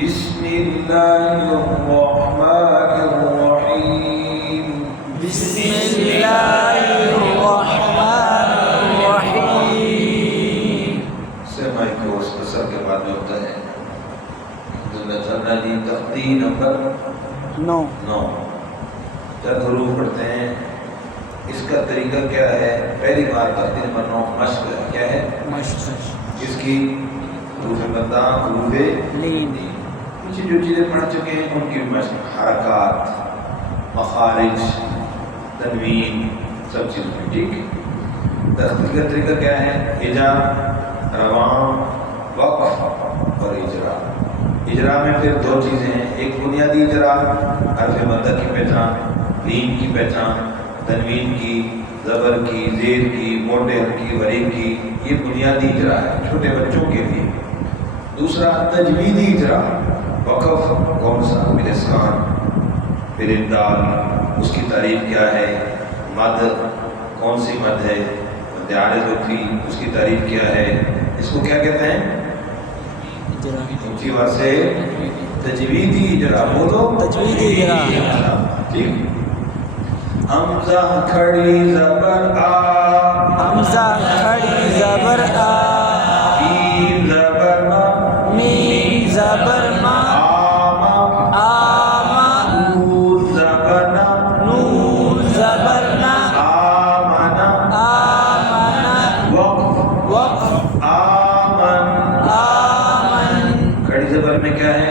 بسم اللہ الرحمن الرحیم بسم اللہ الرحمن الرحیم. سمائی کو اس سر کے بعد میں ہوتا ہے جنرلی تختی نمبر 9. جب حروف پڑھتے ہیں اس کا طریقہ کیا ہے؟ پہلی بار تختی نمبر 9 مشق ہے. کیا ہے مشق؟ اس کی حروف مدہ، حروف لین. پیچھے جو چیزیں پڑھ چکے ہیں ان کی مشق، حرکات، مخارج، تنوین، سب چیزوں میں. ٹھیک ہے. تختی کا طریقہ کیا ہے؟ اجا، رواں، وقف اور اجرا. اجرا میں پھر دو چیزیں ہیں، ایک بنیادی اجرا حرف مدہ کی پہچان، لین کی پہچان، تنوین کی، زبر کی، زیر کی، موٹے حرف کی، غریب کی. یہ بنیادی اجرا ہے چھوٹے بچوں کے لیے. دوسرا تجویدی اجرا، وقف کون سا، بالاسکان، پھر ابدال، اس کی تعریف کیا ہے، مد کون سی مد ہے، مد عارض وقفی، اس کی تعریف کیا ہے. اس کو کیا کہتے ہیں؟ اونچی آواز سے تجویدی اجرا بولو. تجویدی اجرا. ٹھیک. حمزہ کھڑی زبر آ، حمزہ کھڑی زبر آ، میم زبر ما، میم زبر ما، آما، نون زبر نا، نون زبر نا، آمنا، آمنا، وقف وقف، آمن. آمن. کھڑی زبر میں کیا ہے؟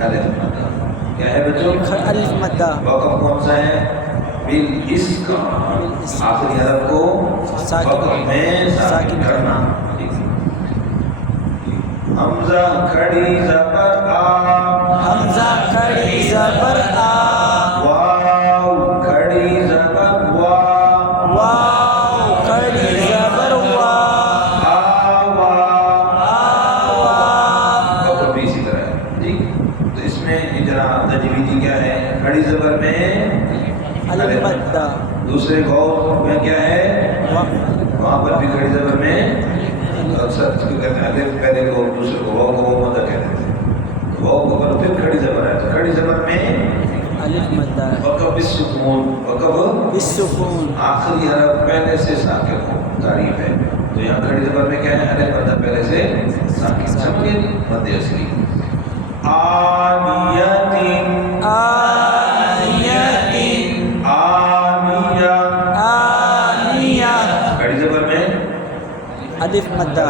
الف مدہ. کیا ہے بچوں؟ الف مدہ. وقف کون سا ہے؟ بالاسکان. آخری حرف کو وقف میں ساکن کرنا. حمزہ کھڑی زبر آ، حمزہ کھڑی زبر آ، واو کھڑی زبر وا، واو کھڑی زبر وا، آوا. آوا. وقف بھی اسی طرح ہے. ٹھیک. تو اس میں اجرا تجویدی کیا ہے؟ کھڑی زبر میں الف مدہ. دوسرے واو میں کیا ہے؟ وہاں پر بھی کھڑی زبر میں اکثر اس کو کہتے ہیں الف پہلے کو، دوسرے کو واو کو واو مدہ کہتے ہیں. واو کو پھر کھڑی زبر ہے. تو کھڑی زبر میں الف مدہ. وقف بالسکون، وقف بالسکون. آخری حرف پہلے سے ساکن ہو. تعریف ہے. تو یہاں کھڑی زبر میں کیا ہے؟ الف مدہ پہلے سے ساکن. سمجھے مد اصلی. آنیتن، آنیتن، آنیہ. آنیہ. کھڑی زبر میں الف مدہ.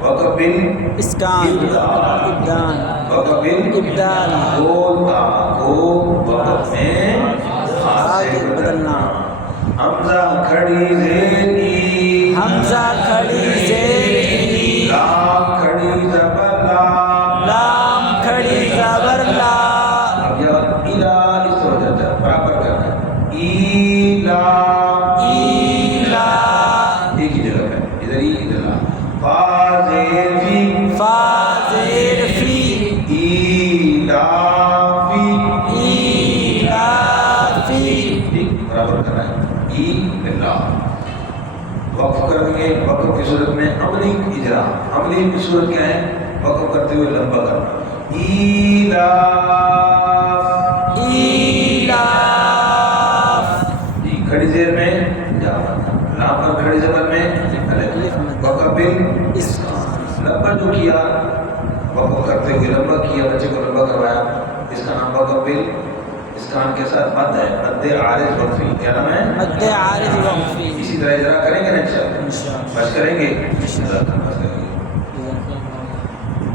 وقف بال اسکان، ابدان، وقف بال ابدال. بولتا کو وقف میں آگے بدلنا. حمزہ کھڑی زیری، حمزہ کھڑی زیری، لام کھڑی زبر لا، لام کھڑی زبر لا. اب یہ الا اس طرح جاتا ہے، برابر کرنا ہے. ایلا، ایلا. ایک ہی جگہ پہ، ادھر ہی ادھر لا. فا زیر فی، فا زیر فی، ایلافی. ایلافی. ٹھیک برابر کرنا ہے. ایلا. وقف کریں گے وقف کی صورت میں عملی اجرا. عملی کی صورت کیا ہے؟ وقف کرتے ہوئے لمبا کرنا. ایلاف، ایلاف. کھڑی زیر میں جا بننا. لام پر کھڑی زبر میں الف. وقف بال اسکان. لمبا جو کیا وقف کرتے ہوئے لمبا کیا، بچے کو لمبا کروایا، اس کا نام وقف بال اسکان کے ساتھ مد ہے. مد عارض وقفی. کیا نام ہے؟ مد عارض وقفی. اسی طرح اجرا کریں گے نا انشاءاللہ. انشاءاللہ. بس کریں گے. انشاءاللہ. بس کریں گے.